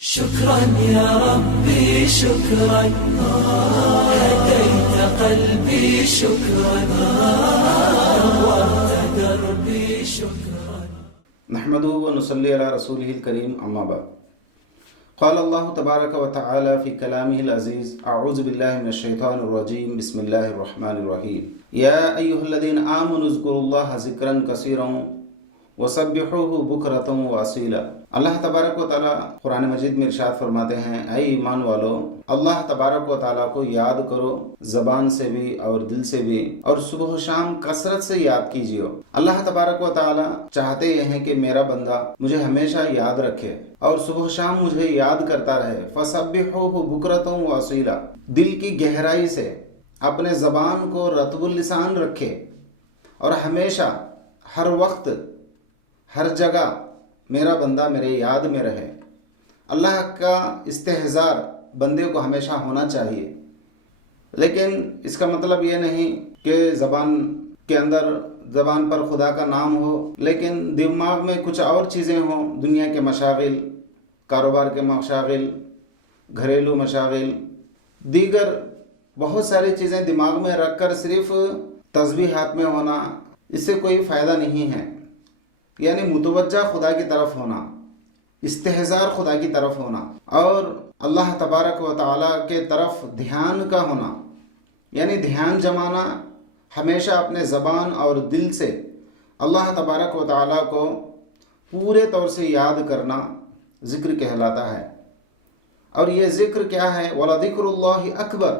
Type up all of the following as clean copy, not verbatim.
شكرا يا ربي شكرا هديت قلبي شكرا نورت دربي شكرا نحمده ونصلي على رسوله الكريم أما بعد قال الله تبارك وتعالى في كلامه العزيز أعوذ بالله من الشيطان الرجيم بسم الله الرحمن الرحيم يا أيها الذين آمنوا اذكروا الله ذكرا كثيرا وسبحوه بكرة وأصيلا اللہ تبارک و تعالیٰ قرآن مجید میں ارشاد فرماتے ہیں، اے ایمان والو، اللہ تبارک و تعالیٰ کو یاد کرو زبان سے بھی اور دل سے بھی، اور صبح و شام کثرت سے یاد کیجیے۔ اللہ تبارک و تعالیٰ چاہتے یہ ہیں کہ میرا بندہ مجھے ہمیشہ یاد رکھے اور صبح و شام مجھے یاد کرتا رہے۔ فَسَبِّحُوهُ بُكْرَةً وَأَصِيلًا، دل کی گہرائی سے اپنے زبان کو رطب اللسان رکھے اور ہمیشہ ہر وقت ہر جگہ میرا بندہ میرے یاد میں رہے۔ اللہ کا استحضار بندے کو ہمیشہ ہونا چاہیے، لیکن اس کا مطلب یہ نہیں کہ زبان کے اندر زبان پر خدا کا نام ہو لیکن دماغ میں کچھ اور چیزیں ہوں، دنیا کے مشاغل، کاروبار کے مشاغل، گھریلو مشاغل، دیگر بہت ساری چیزیں دماغ میں رکھ کر صرف تسبیح ہاتھ میں ہونا، اس سے کوئی فائدہ نہیں ہے۔ یعنی متوجہ خدا کی طرف ہونا، استحضار خدا کی طرف ہونا اور اللہ تبارک و تعالیٰ کے طرف دھیان کا ہونا، یعنی دھیان جمانا، ہمیشہ اپنے زبان اور دل سے اللہ تبارک و تعالیٰ کو پورے طور سے یاد کرنا ذکر کہلاتا ہے۔ اور یہ ذکر کیا ہے؟ وَلَذِكْرُ اللَّهِ أَكْبَرُ،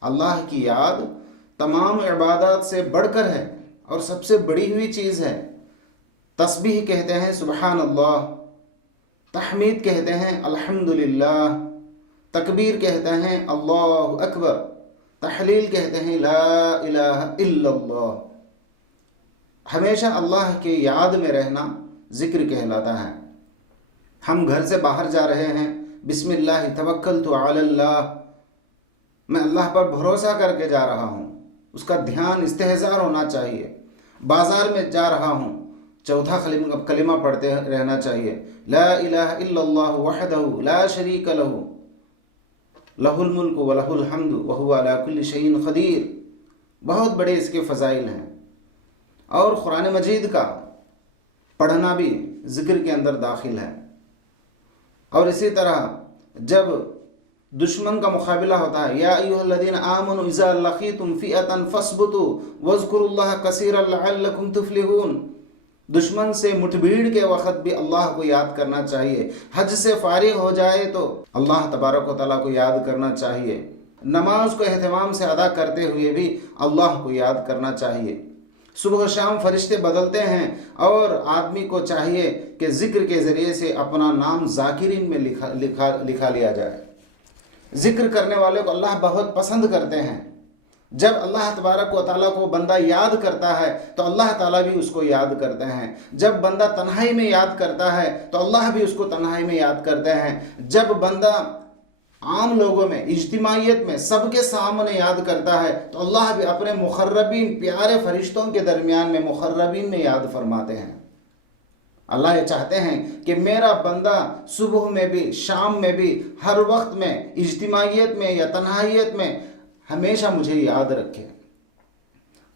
اللہ کی یاد تمام عبادات سے بڑھ کر ہے اور سب سے بڑی ہوئی چیز ہے۔ تسبیح کہتے ہیں سبحان اللہ، تحمید کہتے ہیں الحمدللہ، تکبیر کہتے ہیں اللہ اکبر، تحلیل کہتے ہیں لا الہ الا اللہ۔ ہمیشہ اللہ کے یاد میں رہنا ذکر کہلاتا ہے۔ ہم گھر سے باہر جا رہے ہیں، بسم اللہ توکلت علی اللہ، میں اللہ پر بھروسہ کر کے جا رہا ہوں، اس کا دھیان استحضار ہونا چاہیے۔ بازار میں جا رہا ہوں، چوتھا کلمہ پڑھتے رہنا چاہیے، لا الہ الا اللہ وحدہ لا شریک لہ لہ الملک ولہ الحمد وہو علی کل شیء قدیر۔ بہت بڑے اس کے فضائل ہیں۔ اور قرآن مجید کا پڑھنا بھی ذکر کے اندر داخل ہے۔ اور اسی طرح جب دشمن کا مقابلہ ہوتا ہے، یا ایھا الذین آمنوا اذا لقیتم فئۃ فاثبتوا واذکروا اللہ کثیرا لعلکم تفلحون۔ دشمن سے مٹبھیڑ کے وقت بھی اللہ کو یاد کرنا چاہیے۔ حج سے فارغ ہو جائے تو اللہ تبارک و تعالیٰ کو یاد کرنا چاہیے۔ نماز کو اہتمام سے ادا کرتے ہوئے بھی اللہ کو یاد کرنا چاہیے۔ صبح و شام فرشتے بدلتے ہیں اور آدمی کو چاہیے کہ ذکر کے ذریعے سے اپنا نام ذاکرین میں لکھا لیا جائے۔ ذکر کرنے والے کو اللہ بہت پسند کرتے ہیں۔ جب اللہ تبارک و تعالیٰ کو بندہ یاد کرتا ہے تو اللہ تعالیٰ بھی اس کو یاد کرتے ہیں۔ جب بندہ تنہائی میں یاد کرتا ہے تو اللہ بھی اس کو تنہائی میں یاد کرتے ہیں۔ جب بندہ عام لوگوں میں، اجتماعیت میں، سب کے سامنے یاد کرتا ہے تو اللہ بھی اپنے مقربین، پیارے فرشتوں کے درمیان میں مقربین میں یاد فرماتے ہیں۔ اللہ یہ چاہتے ہیں کہ میرا بندہ صبح میں بھی، شام میں بھی، ہر وقت میں، اجتماعیت میں یا تنہائیت میں ہمیشہ مجھے یاد رکھے۔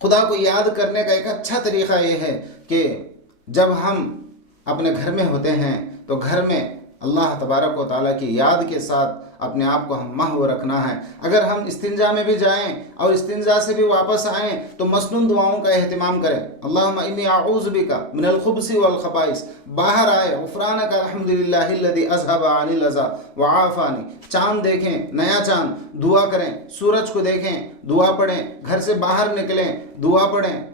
خدا کو یاد کرنے کا ایک اچھا طریقہ یہ ہے کہ جب ہم اپنے گھر میں ہوتے ہیں تو گھر میں اللہ تبارک و تعالیٰ کی یاد کے ساتھ اپنے آپ کو ہم محو رکھنا ہے۔ اگر ہم استنجا میں بھی جائیں اور استنجا سے بھی واپس آئیں تو مسنون دعاؤں کا اہتمام کریں۔ اللہم انی اعوذ بک من الخبث والخبائث، باہر آئے غفرانک الحمدللہ الذی اذھب عنی العذا وعافانی۔ چاند دیکھیں، نیا چاند، دعا کریں۔ سورج کو دیکھیں، دعا پڑھیں۔ گھر سے باہر نکلیں، دعا پڑھیں۔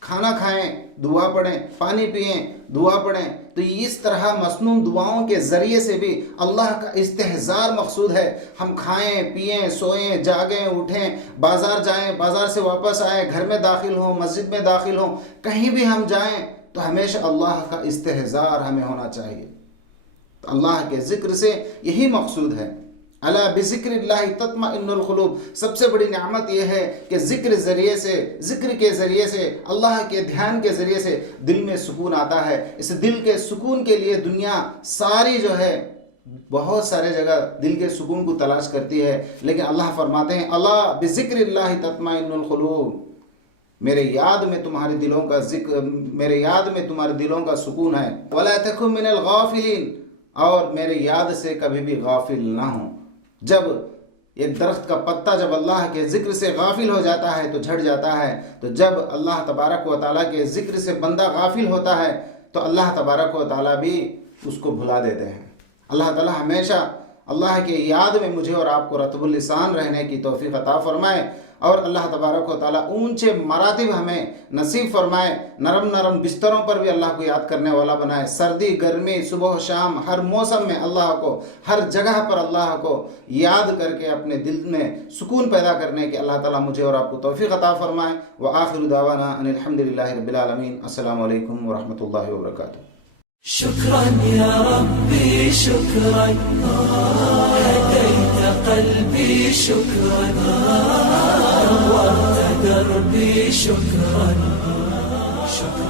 کھانا کھائیں، دعا پڑھیں۔ پانی پئیں، دعا پڑھیں۔ تو اس طرح مسنون دعاؤں کے ذریعے سے بھی اللہ کا استحضار مقصود ہے۔ ہم کھائیں، پئیں، سوئیں، جاگیں، اٹھیں، بازار جائیں، بازار سے واپس آئیں، گھر میں داخل ہوں، مسجد میں داخل ہوں، کہیں بھی ہم جائیں تو ہمیشہ اللہ کا استحضار ہمیں ہونا چاہیے۔ تو اللہ کے ذکر سے یہی مقصود ہے۔ الا بذکر اللہ تطمئن القلوب، سب سے بڑی نعمت یہ ہے کہ ذکر کے ذریعے سے اللہ کے دھیان کے ذریعے سے دل میں سکون آتا ہے۔ اس دل کے سکون کے لیے دنیا ساری جو ہے بہت سارے جگہ دل کے سکون کو تلاش کرتی ہے، لیکن اللہ فرماتے ہیں اللہ بذکر اللہ تطمئن القلوب، میرے یاد میں تمہارے دلوں کا ذکر، میرے یاد میں تمہارے دلوں کا سکون ہے۔ ولا تکن من الغافلین، اور میرے یاد سے کبھی بھی غافل نہ ہوں۔ جب ایک درخت کا پتا جب اللہ کے ذکر سے غافل ہو جاتا ہے تو جھڑ جاتا ہے، تو جب اللہ تبارک و تعالیٰ کے ذکر سے بندہ غافل ہوتا ہے تو اللہ تبارک و تعالیٰ بھی اس کو بھلا دیتے ہیں۔ اللہ تعالیٰ ہمیشہ اللہ کے یاد میں مجھے اور آپ کو رطب اللسان رہنے کی توفیق عطا فرمائے، اور اللہ تبارک و تعالیٰ اونچے مراتب ہمیں نصیب فرمائے، نرم نرم بستروں پر بھی اللہ کو یاد کرنے والا بنائے، سردی گرمی صبح و شام ہر موسم میں اللہ کو، ہر جگہ پر اللہ کو یاد کر کے اپنے دل میں سکون پیدا کرنے کے اللہ تعالیٰ مجھے اور آپ کو توفیق عطا فرمائے۔ وآخر دعوانا ان الحمدللہ رب العالمین۔ السلام علیکم ورحمۃ اللہ وبرکاتہ۔ شكرا يا ربي شكرا، هديت قلبي شكرا، نورت دربي شكرا، شكرا